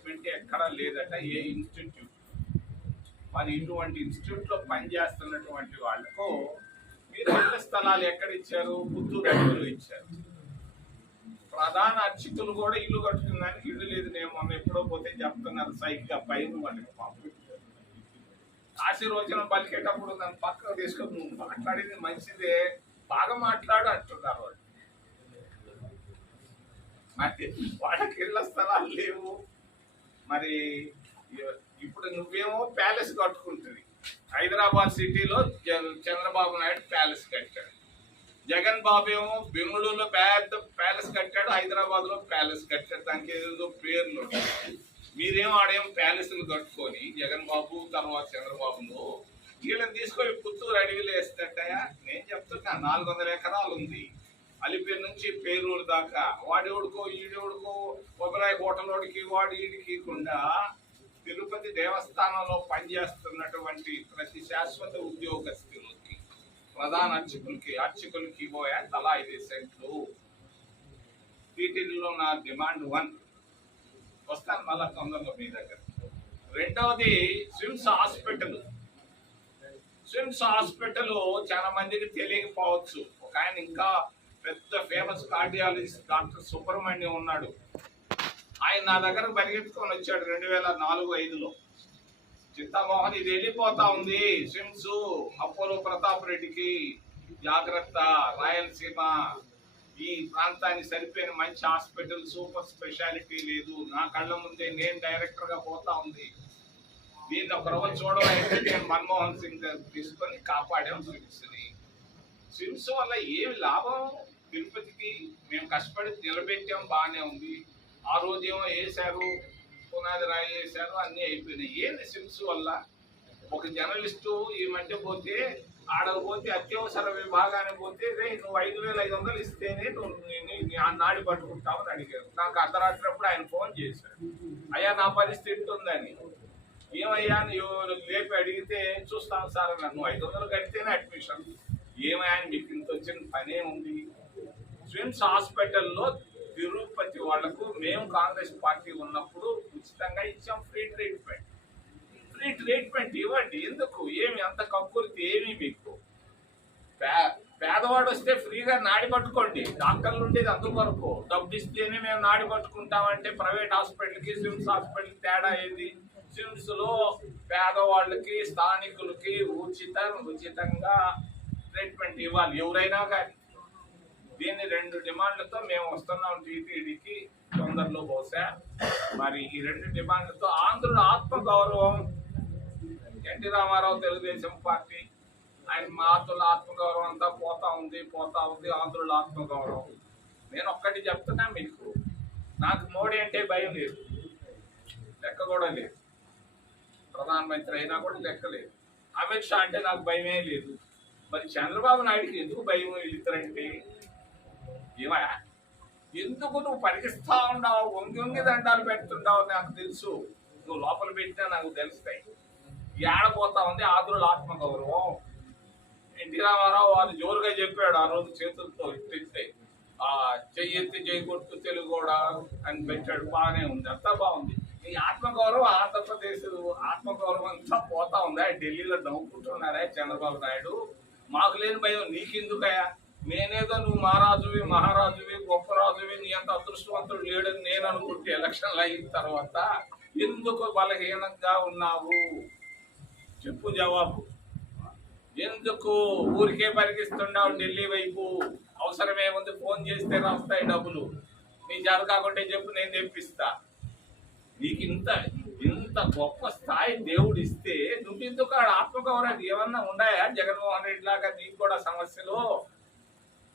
Investment ఎక్కడా లేదట ఏ institute. మరి ఇటువంటి ఇన్స్టిట్యూట్లో పనిచేస్తున్నటువంటి వాళ్ళకు మీరు ఇళ్ల స్థలాలు ఎక్కడ ఇచ్చారు? పుత్తూరు అడవులు ఇచ్చారు. ప్రధాన అర్చకులు కూడా ఇల్లు కట్టుకున్నానికి ఇల్లు లేదు. నేను మొన్న ఎప్పుడో పోతే చెప్తున్నారు సైకిల్ పైన వాళ్ళకి పాపం ఆశీర్వచనం పలికేటప్పుడు నన్ను పక్కకు తీసుకొని నువ్వు మాట్లాడింది మంచిదే, బాగా మాట్లాడు అంటున్నారు వాళ్ళు. మరి వాళ్ళకి ఇళ్ల స్థలాలు లేవు. మరి ఇప్పుడు నువ్వేమో ప్యాలెస్ కట్టుకుంటుంది. హైదరాబాద్ సిటీలో చంద్రబాబు నాయుడు ప్యాలెస్ కట్టాడు. జగన్ బాబు ఏమో బెంగళూరులో పెద్ద ప్యాలెస్ కట్టాడు, హైదరాబాద్ లో ప్యాలెస్ కట్టాడు. దానికి ఏదో పేర్లు. మీరేమో ఆడేమో ప్యాలెస్లు కట్టుకొని జగన్ బాబు తర్వాత చంద్రబాబును వీళ్ళని తీసుకొని పుత్తూరు అడవిలో వేస్తట్టయా. నేను చెప్తున్నా 400 ఎకరాలు ఉంది అలిపేరు నుంచి పేరూరు దాకా. వాడెవడుకో ఈడెవడుకో ఒబరాయి హోటల్ వాడికి వాడు ఈడికికుండా తిరుపతి దేవస్థానంలో పనిచేస్తున్నటువంటి ప్రతి శాశ్వత ఉద్యోగస్తులకి ప్రధాన అర్చకులకి పోయా తలా 5 సెంట్లు. వీటిల్లో నా డిమాండ్ 1. వస్తాను మళ్ళా తొందరలో మీ దగ్గర. రెండవది స్విమ్స్ హాస్పిటల్. స్విమ్స్ హాస్పిటల్ చాలా మందికి తెలియకపోవచ్చు. ఒక ఆయన ఇంకా పెద్ద ఫేమస్ కార్డియాలజిస్ట్ డాక్టర్ సుబ్రహ్మణ్యం ఉన్నాడు. ఆయన నా దగ్గర పరిగెత్తుకొని వచ్చాడు 2004-05లో. చింతామోహన్ ఇది వెళ్ళిపోతా ఉంది స్విమ్స్ అపోలో ప్రతాప్ రెడ్డికి, జాగ్రత్త, రాయలసీమ ఈ ప్రాంతానికి సరిపోయిన మంచి హాస్పిటల్, సూపర్ స్పెషాలిటీ లేదు. నా కళ్ళ ముందే నేను డైరెక్టర్ గా పోతా ఉంది. దీన్ని ఒక రోజు చూడవాలంటే నేను మన్మోహన్ సింగ్ తీసుకొని కాపాడాం స్విమ్స్ని. స్విమ్స్ వల్ల ఏమి లాభం? తిరుపతికి మేము కష్టపడి నిలబెట్టాం, బాగానే ఉంది. ఆ రోజేమో వేశారు, పునాది రాయి వేశారు, అన్నీ అయిపోయినాయి. ఏంది స్విమ్స్ వల్ల? ఒక జర్నలిస్టు ఈ మధ్య పోతే ఆడకపోతే అత్యవసర విభాగానికి పోతే నువ్వు 5,500 ఇస్తేనే నువ్వు నాడి పట్టుకుంటావు అని అడిగారు. నాకు అర్ధరాత్రి ఆయన ఫోన్ చేశాడు, అయ్యా నా పరిస్థితి ఉందని. ఏమయ్యా నువ్వు లేపి అడిగితే చూస్తాను సార్ నన్ను 500 కడితేనే అడ్మిషన్. ఏమయ్యా మీకు ఇంత వచ్చిన పనే ఉంది? స్విమ్స్ హాస్పిటల్లో తిరుపతి వాళ్లకు మేము కాంగ్రెస్ పార్టీ ఉన్నప్పుడు ఉచితంగా ఇచ్చాం ఫ్రీ ట్రీట్మెంట్. ఫ్రీ ట్రీట్మెంట్ ఇవ్వండి. ఎందుకు? ఏమి అంత కక్కుర్తి ఏమి మీకు? పేదవాడు వస్తే ఫ్రీగా నాడి పట్టుకోండి. డాక్టర్లు ఉండేది అందుకొరకు. డబ్బు ఇస్తేనే మేము నాడి పట్టుకుంటామంటే ప్రైవేట్ హాస్పిటల్కి స్విమ్స్ హాస్పిటల్కి తేడా ఏంది? స్విమ్స్ లో పేదవాళ్ళకి స్థానికులకి ఉచితంగా ట్రీట్మెంట్ ఇవ్వాలి ఎవరైనా కానీ. దీన్ని 2 డిమాండ్లతో మేము వస్తున్నాం టీటీడీకి తొందరలో బహుశా. మరి ఈ 2 డిమాండ్లతో ఆంధ్రుల ఆత్మగౌరవం, ఎన్టీ రామారావు తెలుగుదేశం పార్టీ, ఆయన ఆంధ్రుల ఆత్మగౌరవం అంతా పోతా ఉంది. ఆంధ్రుల ఆత్మగౌరవం నేను ఒక్కటి చెప్తున్నా మీకు, నాకు మోడీ అంటే భయం లేదు, లెక్క కూడా లేదు. ప్రధానమంత్రి అయినా కూడా లెక్క లేదు. అమిత్ షా అంటే నాకు భయమే లేదు. మరి చంద్రబాబు నాయుడికి ఎందుకు భయం ఇతరంటే? ఏమయ్యా ఎందుకు నువ్వు పరిగిస్తా ఉన్నావు, వంగి దండాలు పెడుతుంటావు? నాకు తెలుసు, నువ్వు లోపల పెట్టినా నాకు తెలుస్తాయి. ఏడపోతా ఉంది ఆంధ్రుల ఆత్మగౌరవం. ఎన్టీ రామారావు వాళ్ళు జోరుగా చెప్పాడు ఆ రోజు చేతులతో ఇట్టిస్తే, చెయ్యెత్తి చేయకొట్టు తెలుగుడా అని పెట్టాడు. బాగానే ఉంది, అంతా బాగుంది. ఈ ఆత్మగౌరవం ఆంధ్రప్రదేశ్ ఆత్మగౌరవం అంతా పోతా ఉందా? ఢిల్లీలో నవ్వుకుంటున్నారా చంద్రబాబు నాయుడు? మాకు లేని భయం నీకెందుకయా? నేనేదో నువ్వు మహారాజువి గొప్ప రాజువి, నీ అంత అదృష్టవంతుడు లేడని నేను అనుకుంటే ఎలక్షన్లు అయిన తర్వాత ఎందుకు బలహీనంగా ఉన్నావు? చెప్పు జవాబు. ఎందుకు ఊరికే పరిగిస్తున్నావు ఢిల్లీ వైపు? అవసరమేముంది? ఫోన్ చేస్తే రాస్తాయి డబ్బులు. నీ చేత కాకుంటే చెప్పు, నేను తెప్పిస్తా. నీకు ఇంత గొప్ప స్థాయి దేవుడు ఇస్తే నువ్వెందుకు ఆత్మగౌరవం ఏమన్నా ఉన్నాయా? జగన్మోహన్ రెడ్డి లాగా నీకు కూడా సమస్యలు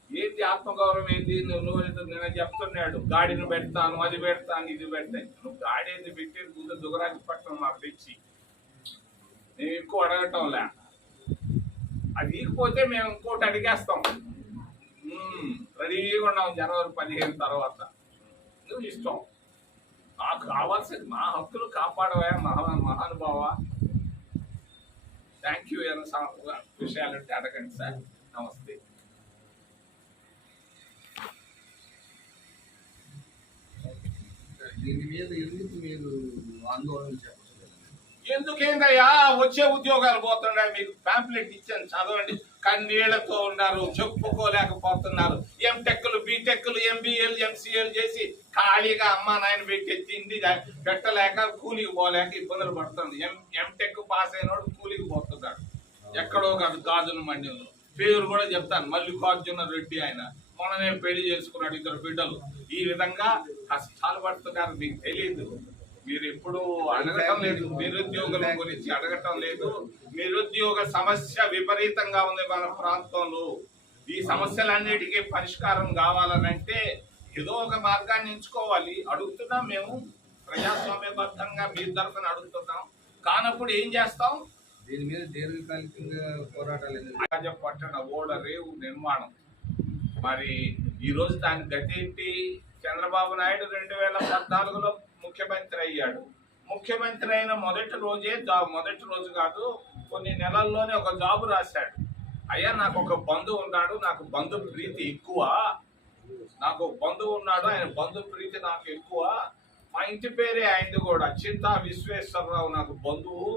ఏంటి? ఆత్మగౌరవం ఏంటి? నువ్వు నేను చెప్తున్నాడు గాడిని పెడతాను, అది పెడతాను, ఇది పెడతాను. నువ్వు గాడి ఏంది పెట్టేది? ముందు దుగరాజపట్నం మాకు తెచ్చి మేము ఎక్కువ అడగటంలే. అది ఇకపోతే మేము ఇంకోటి అడిగేస్తాం. రెడీగా ఉన్నాం జనవరి 15 తర్వాత. నువ్వు ఇష్టం. నాకు కావాల్సింది మా హక్కులు కాపాడవా మహానుభావ. Thank you. ఏమైనా విషయాలంటే అడగండి సార్. నమస్తే. దీని మీద ఎందుకు మీరు ఆందోళన చెప్పలేదు? ఎందుకేందయ్యా వచ్చే ఉద్యోగాలు పోతున్నాయి. మీకు పాంప్లెట్ ఇచ్చాను, చదవండి. కన్నీళ్లతో ఉన్నారు, చెప్పుకోలేకపోతున్నారు. ఎంటెక్లు, బీటెక్లు, ఎంబీఏలు, ఎంసీఏలు చేసి ఖాళీగా అమ్మా నాయన పెట్టి తిండి పెట్టలేక కూలికి పోలేక ఇబ్బందులు పడుతుంది. ఎంటెక్ పాస్ అయినోడు కూలికి పోతున్నాడు ఎక్కడో కాదు, గాజుల మండ్యంలో. పేరు కూడా చెప్తాను, మల్లికార్జున రెడ్డి. ఆయన మొన్ననే పెళ్లి చేసుకున్నాడు, 2 బిడ్డలు. ఈ విధంగా కష్టాలు పడుతున్నారు. మీకు తెలియదు, మీరు ఎప్పుడు అడగటం లేదు. నిరుద్యోగుల గురించి అడగటం లేదు. నిరుద్యోగ సమస్య విపరీతంగా ఉంది మన ప్రాంతంలో. ఈ సమస్యలన్నిటికీ పరిష్కారం కావాలనంటే ఏదో ఒక మార్గాన్ని ఎంచుకోవాలి. అడుగుతున్నాం మేము, ప్రజాస్వామ్యబద్ధంగా మీ తరఫున అడుగుతున్నాం. కానప్పుడు ఏం చేస్తాం? దీని మీద దీర్ఘకాలికంగా పోరాటాలు. పట్టణ ఓడరేవు నిర్మాణం, మరి ఈ రోజు దాని గతి ఏంటి? చంద్రబాబు నాయుడు 2014లో ముఖ్యమంత్రి అయ్యాడు. ముఖ్యమంత్రి అయిన మొదటి రోజు కాదు, కొన్ని నెలల్లోనే ఒక జాబు రాశాడు. అయ్యా నాకు ఒక బంధువు ఉన్నాడు, నాకు బంధు ప్రీతి ఎక్కువ, నాకు బంధువు ఉన్నాడు, ఆయన బంధు ప్రీతి నాకు ఎక్కువ. మా ఇంటి పేరే ఆయనది కూడా, చింతా విశ్వేశ్వరరావు నాకు బంధువు.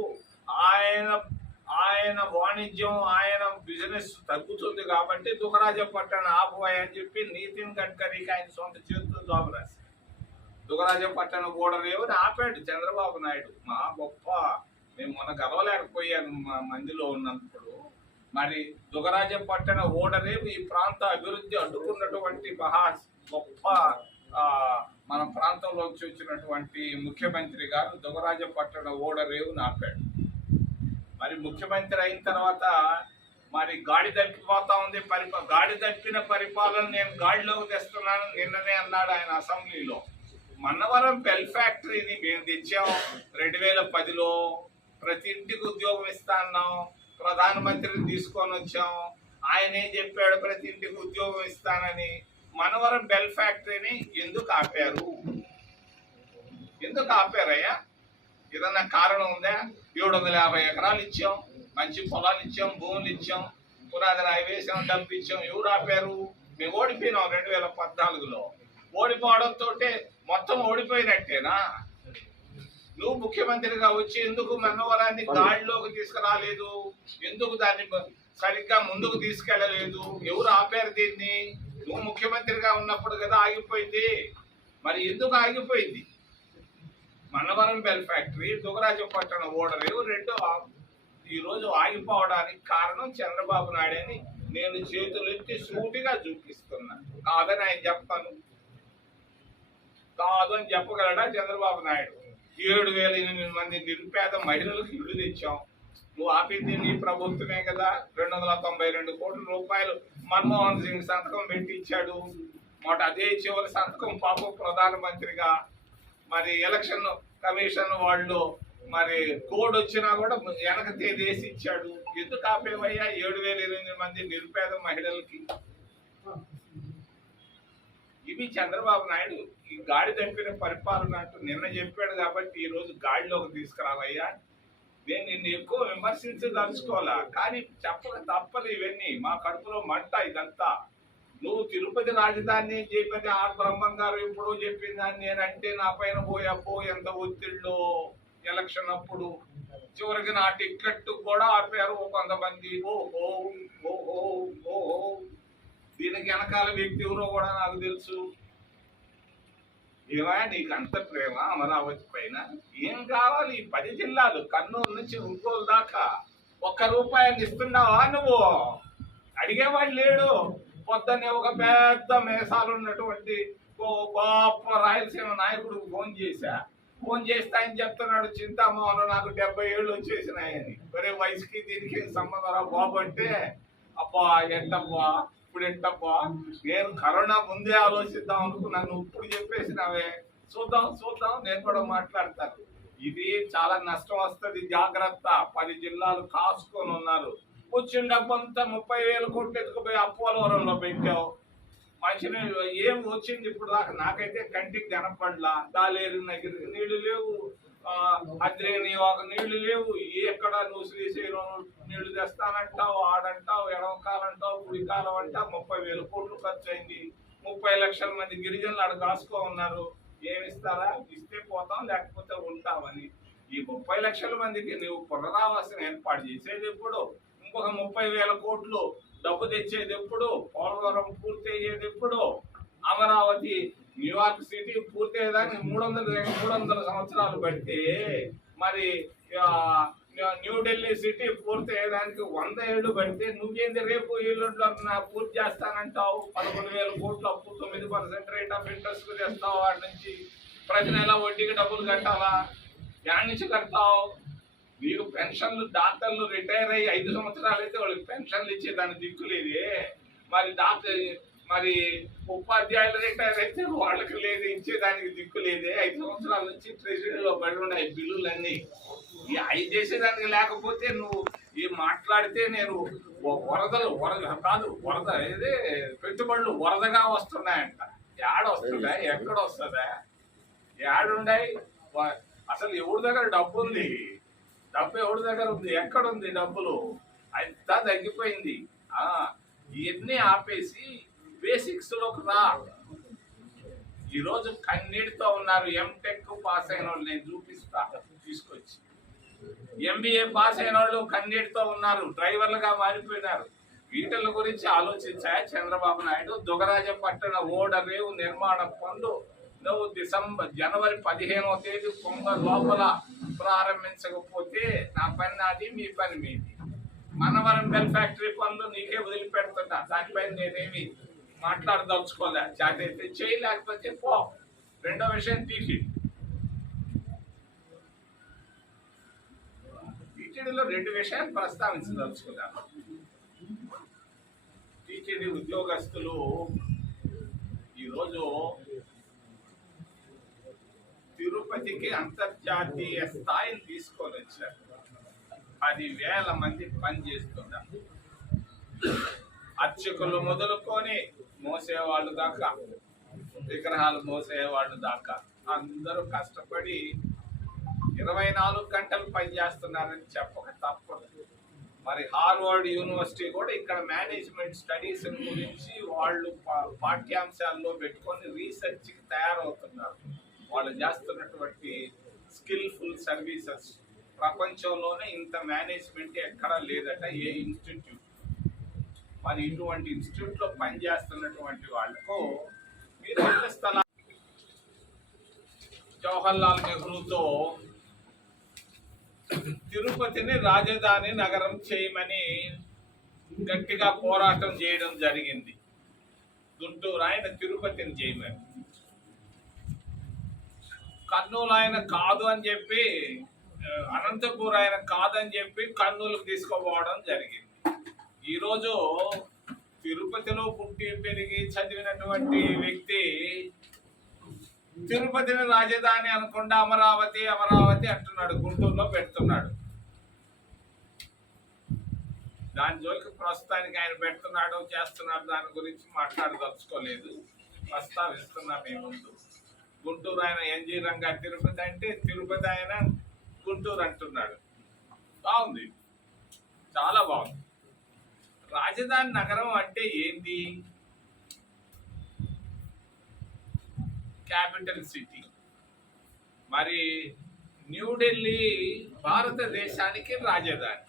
ఆయన వాణిజ్యం, ఆయన బిజినెస్ తగ్గుతుంది కాబట్టి దుగరాజపట్టణ ఆపువాయి అని చెప్పి నితిన్ గడ్కరీకి ఆయన సొంత చేతితో జాబు రాశాడు. దుగరాజపట్టణ ఓడరేవుని ఆపాడు చంద్రబాబు నాయుడు. మా గొప్ప, మేము మొన్న గర్వలేకపోయాను మా మందిలో ఉన్నప్పుడు. మరి దుగరాజపట్టణ ఓడరేవు ఈ ప్రాంత అభివృద్ధి అడ్డుకున్నటువంటి మహా గొప్ప మన ప్రాంతంలోకి వచ్చినటువంటి ముఖ్యమంత్రి గారు దుగరాజపట్టణ ఓడరేవుని ఆపాడు. మరి ముఖ్యమంత్రి అయిన తర్వాత మరి గాడి తప్పిపోతా ఉంది. గాడి తప్పిన పరిపాలన నేను గాడిలోకి తెస్తున్నాను నిన్ననే అన్నాడు ఆయన అసెంబ్లీలో. మన్నవరం బెల్ ఫ్యాక్టరీని మేము తెచ్చాం 2010లో. ప్రతి ఇంటికి ఉద్యోగం ఇస్తా అన్నాం. ప్రధానమంత్రిని తీసుకొని వచ్చాం. ఆయన ఏం చెప్పాడు? ప్రతి ఇంటికి ఉద్యోగం ఇస్తానని. మనవరం బెల్ ఫ్యాక్టరీని ఎందుకు ఆపారు? ఎందుకు ఆపారయ్యా? ఏదన్నా కారణం ఉందా? 750 ఎకరాలు ఇచ్చాం, మంచి పొలాలు ఇచ్చాం, భూములు ఇచ్చాం, పునాది రాయి వేసాం, డబ్బు ఇచ్చాం. ఎవరు ఆపారు? మేము ఓడిపోయినాం 2014లో. ఓడిపోవడంతో మొత్తం ఓడిపోయినట్టేనా? నువ్వు ముఖ్యమంత్రిగా వచ్చి ఎందుకు మన్నవరాన్ని గాడిలోకి తీసుకురాలేదు? ఎందుకు దాన్ని సరిగ్గా ముందుకు తీసుకెళ్లలేదు? ఎవరు ఆపారు దీన్ని? నువ్వు ముఖ్యమంత్రిగా ఉన్నప్పుడు కదా ఆగిపోయింది. మరి ఎందుకు ఆగిపోయింది? మన్నవరం బెల్ ఫ్యాక్టరీ, దుగరాజపట్టణ ఓడరేవు రెండు ఈరోజు ఆగిపోవడానికి కారణం చంద్రబాబు నాయుడు అని నేను చేతులెత్తి సూటిగా చూపిస్తున్నా. కాదని ఆయన చెప్పాను. కాదు అని చెప్పగలడా చంద్రబాబు నాయుడు? 7,800 మంది నిరుపేద మహిళలకు ఇల్లు తెచ్చాం. నువ్వు ఆపింది నీ ప్రభుత్వమే కదా. 292 కోట్ల రూపాయలు మన్మోహన్ సింగ్ సంతకం పెట్టి ఇచ్చాడు. మాట అదే చివరి సంతకం పాపం ప్రధానమంత్రిగా. మరి ఎలక్షన్ కమిషన్ వాళ్ళు మరి కోడ్ వచ్చినా కూడా వెనక తేదేసి ఇచ్చాడు. ఎందుకు ఆపేవయ్యా 7,800 మంది నిరుపేద మహిళలకి? ఇవి చంద్రబాబు నాయుడు ఈ గాడి తప్పిన పరిపాలన అంటూ నిన్న చెప్పాడు కాబట్టి ఈ రోజు గాడిలోకి తీసుకురావయ్యా. నేను నిన్ను ఎక్కువ విమర్శించదలుచుకోవాలా, కానీ చెప్పక తప్పదు. ఇవన్నీ మా కడుపులో మంట ఇదంతా. నువ్వు తిరుపతి రాజధాని చెప్పని ఆర్ బ్రహ్మం గారు ఎప్పుడో చెప్పిందని నేనంటే నా పైన పోయపో ఎంత ఒత్తిళ్ళు. ఎలక్షన్ అప్పుడు చివరికి నా టికెట్ కూడా ఆపారు కొంతమంది. ఓహో ఓహో ఓహో, దీనికి వెనకాల వ్యక్తి ఎవరో కూడా నాకు తెలుసు. ఏమా నీకు అంత ప్రేమ అమరావతి పైన? ఏం కావాలి? 10 జిల్లాలు కర్నూలు నుంచి ఒంగోలు దాకా ₹1 ఇస్తున్నావా? నువ్వు అడిగేవాడు లేడు. పొద్దున్నే ఒక పెద్ద మేసాలు ఉన్నటువంటి గొప్ప రాయలసీమ నాయకుడు ఫోన్ చేస్తే ఆయన చెప్తున్నాడు, చింతామోహన్ నాకు 70 ఏళ్ళు వచ్చేసినాయని. ఒరే వయసుకి దీనికి సంబంధం రా బాబు అంటే, అబ్బా ఎంతబ్బా ఇప్పుడు ఎంతబ్బా, నేను కరోనా ముందే ఆలోచిద్దాం అనుకున్నాను, ఇప్పుడు చెప్పేసినావే. చూద్దాం నేను కూడా మాట్లాడతాను. ఇది చాలా నష్టం వస్తుంది, జాగ్రత్త. 10 జిల్లాలు కాసుకొని ఉన్నారు. వచ్చిన డబ్బంతా 30,000 కోట్లు ఎత్తుకుపోయి అపోలవరంలో పెట్టావు. మంచినీళ్ళు ఏం వచ్చింది ఇప్పుడు దాకా? నాకైతే కంటికి కనపడలా. దాలేరు నగిరికి నీళ్లు లేవు, అద్రేని ఒక నీళ్లు లేవు. ఎక్కడ నువ్వు శ్రీశైలం నీళ్లు తెస్తానంటావు, ఆడంటావు, ఎడవకాలంటావు, గుడికాలం అంటావు. 30,000 కోట్లు ఖర్చు అయింది. 30 లక్షల మంది గిరిజనులు ఆడ కాసుకో ఉన్నారు. ఏమి ఇస్తారా? ఇస్తే పోతాం, లేకపోతే ఉంటామని. ఈ 30 లక్షల మందికి నువ్వు పునరావాసం ఏర్పాటు చేసేది ఎప్పుడు? ఇంకొక 30,000 కోట్లు డబ్బు తెచ్చేది ఎప్పుడు? పోలవరం పూర్తి అయ్యేది ఎప్పుడు? అమరావతి న్యూయార్క్ సిటీ పూర్తి అయ్యేదానికి 300 సంవత్సరాలు పడితే మరి న్యూఢిల్లీ సిటీ పూర్తి అయ్యేదానికి 100 ఏళ్ళు పడితే నువ్వేంది రేపు ఏళ్ళలో పూర్తి చేస్తానంటావు? 11,000 కోట్లు అప్పు, 9% రేట్ ఆఫ్ ఇంట్రెస్ట్ తెస్తావు, వాటి నుంచి ప్రతి నెల వడ్డీకి డబ్బులు కట్టాలా? యాడ్ నుంచి కడతావు? నీకు పెన్షన్లు, డాక్టర్లు రిటైర్ అయ్యి 5 సంవత్సరాలు అయితే వాళ్ళకి పెన్షన్లు ఇచ్చేదానికి దిక్కులేదే. మరి ఉపాధ్యాయులు రిటైర్ అయితే వాళ్ళకి లేదు, ఇచ్చేదానికి దిక్కు లేదే. 5 సంవత్సరాల నుంచి ట్రెజరీలో పడి ఉన్నాయి బిల్లులన్నీ. ఈ 5 చేసేదానికి లేకపోతే నువ్వు ఈ మాట్లాడితే నేను వరద ఏదే పెట్టుబడులు వరదగా వస్తున్నాయంట. యాడ వస్తుందా? ఎక్కడ వస్తుందా? యాడుండాయి? అసలు ఎవరి దగ్గర డబ్బు ఉంది? డబ్బు ఎవరి దగ్గర ఉంది? ఎక్కడుంది డబ్బులు? అంతా తగ్గిపోయింది. ఇవన్నీ ఆపేసి బేసిక్స్ లోకి రా. ఈరోజు కన్నీటితో ఉన్నారు ఎంటెక్ పాస్ అయిన వాళ్ళు. నేను చూపిస్తా తీసుకొచ్చి. ఎంబీఏ పాస్ అయిన వాళ్ళు కన్నీటితో ఉన్నారు, డ్రైవర్లుగా మారిపోయినారు. వీటిల గురించి ఆలోచించా చంద్రబాబు నాయుడు? దుగరాజపట్టణ ఓడరేవు నిర్మాణ పనులు నువ్వు జనవరి 15వ తేదీ లోపల ప్రారంభించకపోతే నా పని నాది, మీ పని మీది. మనవరం బెల్ ఫ్యాక్టరీ పనులు నీకే వదిలిపెడుతున్నా. దానిపైన నేనేమి మాట్లాడదలుచుకోలే. చాటైతే చేయి, లేకపోతే పో. రెండో విషయం టీటీడీలో 2 విషయాలు ప్రస్తావించదలుచుకున్నాను. టీటీడీ ఉద్యోగస్తులు ఈరోజు తిరుపతికి అంతర్జాతీయ స్థాయిని తీసుకొని వచ్చారు. 10,000 మంది పని చేస్తున్నారు. అర్చకులు మొదలుకొని మోసేవాళ్ళు దాకా, విగ్రహాలు మోసేవాళ్ళు దాకా అందరూ కష్టపడి 24 గంటలు పని చేస్తున్నారని చెప్పక తప్పదు. మరి హార్వర్డ్ యూనివర్సిటీ కూడా ఇక్కడ మేనేజ్మెంట్ స్టడీస్ గురించి వాళ్ళు పాఠ్యాంశాల్లో పెట్టుకొని రీసెర్చ్కి తయారవుతున్నారు. వాళ్ళు చేస్తున్నటువంటి స్కిల్ఫుల్ సర్వీసెస్ ప్రపంచంలోనే ఇంత మేనేజ్మెంట్ ఎక్కడా లేదట, ఏ ఇన్స్టిట్యూట్. మరి ఇటువంటి ఇన్స్టిట్యూట్లో పనిచేస్తున్నటువంటి వాళ్ళకు మీరు ఇళ్ల స్థలాలు జవహర్లాల్ నెహ్రూతో తిరుపతిని రాజధాని నగరం చేయమని గట్టిగా పోరాటం చేయడం జరిగింది. గుంటూరు ఆయన తిరుపతిని చేయమని, కర్నూలు ఆయన కాదు అని చెప్పి, అనంతపూర్ ఆయన కాదని చెప్పి కర్నూలుకు తీసుకుపోవడం జరిగింది. ఈరోజు తిరుపతిలో పుట్టి పెరిగి చదివినటువంటి వ్యక్తి తిరుపతిని రాజధాని అనకుండా అమరావతి అమరావతి అంటున్నాడు, గుంటూరులో పెడుతున్నాడు. దాని జోలికి ప్రస్తుతానికి ఆయన పెడుతున్నాడు, చేస్తున్నాడు, దాని గురించి మాట్లాడదలుచుకోలేదు, ప్రస్తావిస్తున్నా మీ ముందు. గుంటూరు ఆయన ఎన్జీ రంగా తిరుపతి అంటే తిరుపతి ఆయన గుంటూరు అంటున్నాడు. బాగుంది, చాలా బాగుంది. రాజధాని నగరం అంటే ఏంటి? Capital city. మరి న్యూఢిల్లీ భారతదేశానికి రాజధాని.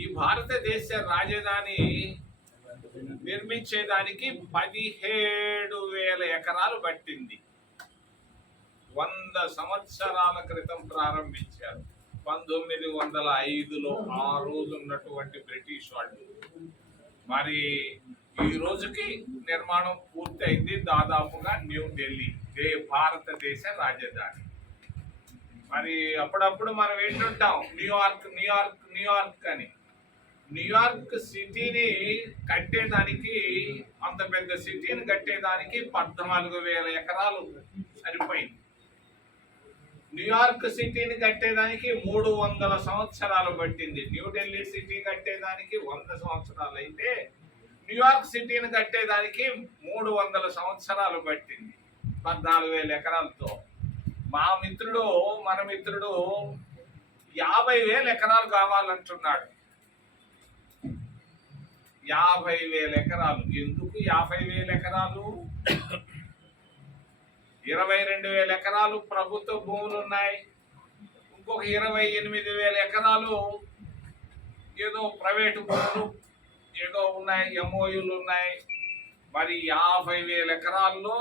ఈ భారతదేశ రాజధాని నిర్మించేదానికి 17,000 ఎకరాలు పట్టింది. 100 సంవత్సరాల క్రితం ప్రారంభించారు. 1905లో ఆ రోజు ఉన్నటువంటి బ్రిటిష్ వాళ్ళు. మరి ఈ రోజుకి నిర్మాణం పూర్తయింది దాదాపుగా న్యూఢిల్లీ భారతదేశ రాజధాని. మరి అప్పుడప్పుడు మనం ఏంటుంటాం న్యూయార్క్ న్యూయార్క్ న్యూయార్క్ అని. న్యూయార్క్ సిటీని కట్టేదానికి, అంత పెద్ద సిటీని కట్టేదానికి 14,000 ఎకరాలు సరిపోయింది. న్యూయార్క్ సిటీని కట్టేదానికి 300 సంవత్సరాలు పట్టింది. న్యూఢిల్లీ సిటీ కట్టేదానికి 100 సంవత్సరాలు అయితే న్యూయార్క్ సిటీని కట్టేదానికి 300 సంవత్సరాలు పట్టింది 14,000 ఎకరాలతో. మన మిత్రుడు 50,000 ఎకరాలు కావాలంటున్నాడు. 50,000 ఎకరాలు. ఎందుకు 50,000 ఎకరాలు? 22,000 ఎకరాలు ప్రభుత్వ భూములు ఉన్నాయి. ఇంకొక 28,000 ఎకరాలు ఏదో ప్రైవేటు భూములు ఏదో ఉన్నాయి, ఎంఓయూలు ఉన్నాయి. మరి 50,000 ఎకరాల్లో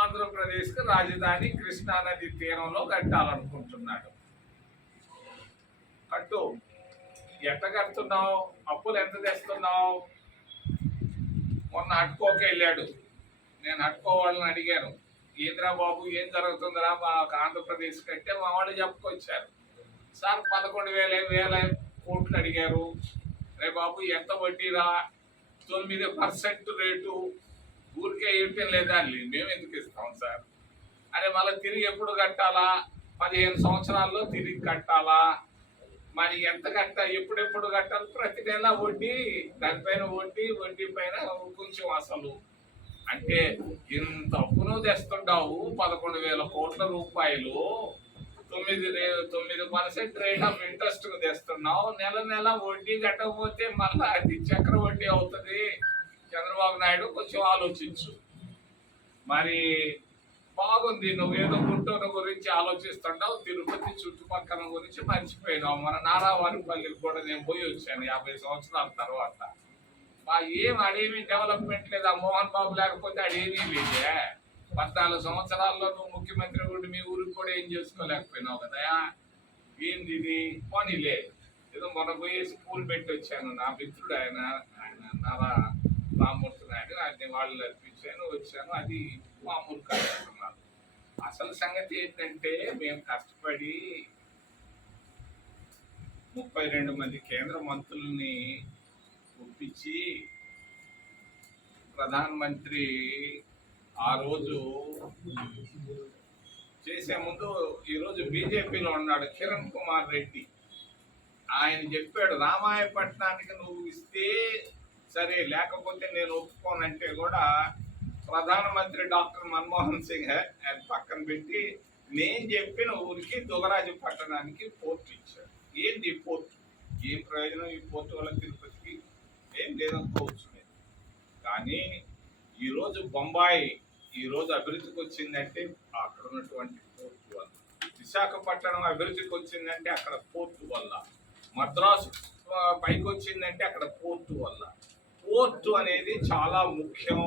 ఆంధ్రప్రదేశ్కి రాజధాని కృష్ణానది తీరంలో కట్టాలనుకుంటున్నాడు. కట్టు, ఎట్ట కడుతున్నావు? అప్పులు ఎంత తెస్తున్నావు? మొన్న హట్కోకి వెళ్ళాడు. నేను హట్కో వాళ్ళని అడిగాను, ఏంద్రా బాబు ఏం జరుగుతుందిరా మా ఆంధ్రప్రదేశ్ కంటే మా వాళ్ళు చెప్పుకొచ్చారు. సార్ 11,000 కోట్లు అడిగారు. రే బాబు ఎంత వడ్డీరా? 9% రేటు. ఊరికే ఇవ్వటం లేదా? మేము ఎందుకు ఇస్తాం సార్? అరే మళ్ళీ తిరిగి ఎప్పుడు కట్టాలా? 15 సంవత్సరాల్లో తిరిగి కట్టాలా? మరి ఎంత ఎప్పుడెప్పుడు కట్టాలి? ప్రతి నెల వడ్డీ, దానిపైన వడ్డీ, వడ్డీ పైన కొంచెం అసలు. అంటే ఇంత అప్పును తెస్తుంటావు, 11,000 కోట్ల రూపాయలు, 9% రేట్ ఆఫ్ ఇంట్రెస్ట్ తెస్తున్నావు. నెల నెల వడ్డీ కట్టకపోతే మళ్ళీ అది చక్ర వడ్డీ అవుతుంది. చంద్రబాబు నాయుడు కొంచెం ఆలోచించు. మరి బాగుంది, నువ్వేదో గుంటూరు గురించి ఆలోచిస్తుంటావు, తిరుపతి చుట్టుపక్కల గురించి మర్చిపోయినావు. మన నారావారిపల్లికి కూడా నేను పోయి వచ్చాను 50 సంవత్సరాల తర్వాత. ఏం అడేమి డెవలప్మెంట్ లేదా? మోహన్ బాబు లేకపోతే అడేమీ లేదే. 14 సంవత్సరాల్లో నువ్వు ముఖ్యమంత్రి కూడా మీ ఊరికి కూడా ఏం చేసుకోలేకపోయినావు కదా. ఏంది ఇది? పోనీలే, ఏదో మొన్న పోయి స్కూల్ పెట్టి వచ్చాను. నా మిత్రుడు ఆయన నారా రామ్మూర్తి నాయుడు, అన్ని వాళ్ళు అర్పించాను, వచ్చాను. అది మామూలు కార్యక్రమాలు. అసలు సంగతి ఏంటంటే, మేము కష్టపడి 32 మంది కేంద్ర మంత్రుల్ని ఒప్పించి ప్రధానమంత్రి ఆ రోజు చేసే ముందు, ఈరోజు బీజేపీలో ఉన్నాడు కిరణ్ కుమార్ రెడ్డి. ఆయన చెప్పాడు, రామాయపట్నానికి నువ్వు ఇస్తే సరే, లేకపోతే నేను ఒప్పుకోనంటే కూడా ప్రధానమంత్రి డాక్టర్ మన్మోహన్ సింగ్ ఆయన పక్కన పెట్టి నేను చెప్పిన ఊరికి దుగరాజు పట్టణానికి పోర్టు ఇచ్చాడు. ఏంది పోర్టు? ఏం ప్రయోజనం ఈ పోర్టు వల్ల? తిరుపతికి ఏం లేదనుకోవచ్చు. కానీ ఈరోజు బొంబాయి ఈరోజు అభివృద్ధికి వచ్చిందంటే అక్కడ ఉన్నటువంటి పోర్టు వల్ల. విశాఖపట్నం అభివృద్ధికి వచ్చిందంటే అక్కడ పోర్టు వల్ల. మద్రాసు పైకి వచ్చిందంటే అక్కడ పోర్టు వల్ల. పోర్టు అనేది చాలా ముఖ్యం.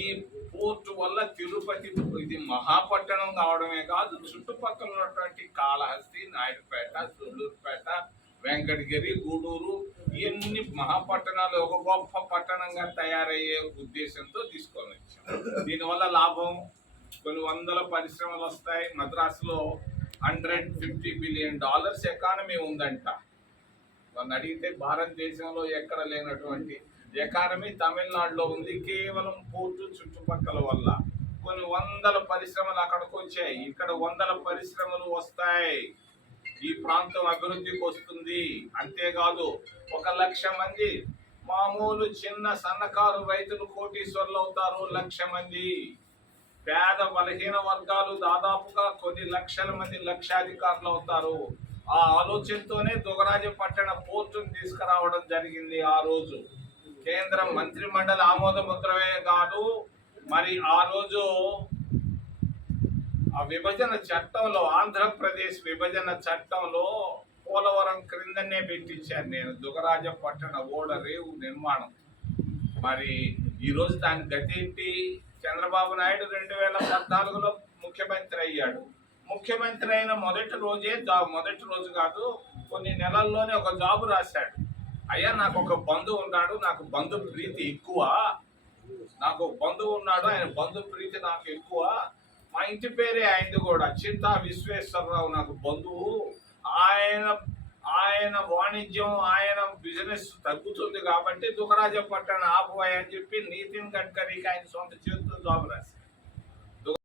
ఈ పోర్టు వల్ల తిరుపతి ఇది మహాపట్టణం కావడమే కాదు, చుట్టుపక్కల ఉన్నటువంటి కాళహస్తి, నాయుడుపేట, సూళ్ళూరుపేట, వెంకటగిరి, గూడూరు, ఇవన్నీ మహాపట్టణాలు ఒక గొప్ప పట్టణంగా తయారయ్యే ఉద్దేశంతో తీసుకొని వచ్చాం. దీనివల్ల లాభం, కొన్ని వందల పరిశ్రమలు వస్తాయి. మద్రాసులో $150 బిలియన్ ఎకానమీ ఉందంట. వాళ్ళని అడిగితే భారతదేశంలో ఎక్కడ లేనటువంటి ఎకానమీ తమిళనాడులో ఉంది, కేవలం పోర్టు చుట్టుపక్కల వల్ల. కొన్ని వందల పరిశ్రమలు అక్కడికి వచ్చాయి. ఇక్కడ వందల పరిశ్రమలు వస్తాయి. ఈ ప్రాంతం అభివృద్ధికి వస్తుంది. అంతేకాదు 1,00,000 మంది మామూలు చిన్న సన్నకారు రైతులు కోటీశ్వర్లు అవుతారు. 1,00,000 మంది పేద బలహీన వర్గాలు దాదాపుగా కొన్ని లక్షల మంది లక్షాధికారులు అవుతారు. ఆ ఆలోచనతోనే దుగరాజపట్టణ పోర్టును తీసుకురావడం జరిగింది. ఆ రోజు కేంద్ర మంత్రి మండలి ఆమోద ముద్రవే కాదు, మరి ఆ రోజు ఆ విభజన చట్టంలో, ఆంధ్రప్రదేశ్ విభజన చట్టంలో పోలవరం క్రిందనే పెట్టించాను నేను దుగరాజపట్టణ ఓడరేవు నిర్మాణం. మరి ఈరోజు దాని గతి ఏంటి? చంద్రబాబు నాయుడు 2014లో ముఖ్యమంత్రి అయ్యాడు. ముఖ్యమంత్రి అయిన మొదటి రోజు కాదు, కొన్ని నెలల్లోనే ఒక జాబు రాశాడు. అయ్యా, నాకు ఒక బంధువు ఉన్నాడు, నాకు బంధు ప్రీతి ఎక్కువ, నాకు బంధువు ఉన్నాడు, ఆయన బంధు ప్రీతి నాకు ఎక్కువ. మా ఇంటి పేరే ఆయనది కూడా, చింతా విశ్వేశ్వరరావు నాకు బంధువు. ఆయన వాణిజ్యం, ఆయన బిజినెస్ తగ్గుతుంది కాబట్టి దుగరాజపట్టణ ఆపువాయి అని చెప్పి నితిన్ గడ్కరీకి ఆయన సొంత చేతితో జాబు రాశారు.